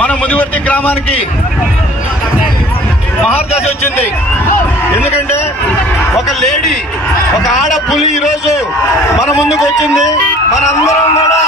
మన ముదివర్తి గ్రామానికి మహర్దశ వచ్చింది. ఎందుకంటే ఒక లేడీ, ఒక ఆడ పులి ఈరోజు మన ముందుకు వచ్చింది. మనందరం కూడా